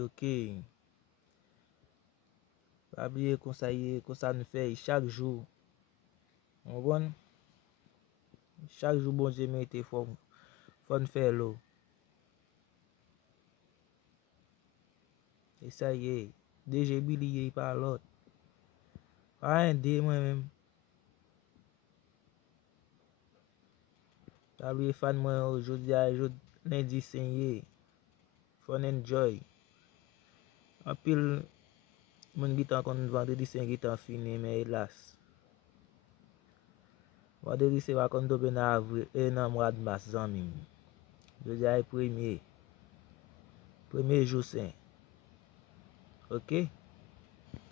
ok. Pas oublier comme ça nous fait chaque jour. On voit? Chaque jour, bon Dieu mette faut nous faire l'eau. Et ça y est, DG Billy par l'autre. Pas un dé moi-même. Pas oublier fan moi aujourd'hui lundi c'est fun enjoy. En pile mon guitar kon vendredi c'est guitar fini mais hélas. Vendredi c'est va kon tomber dans avril et dans mois de mars zami. Jeudi est premier jour saint. OK?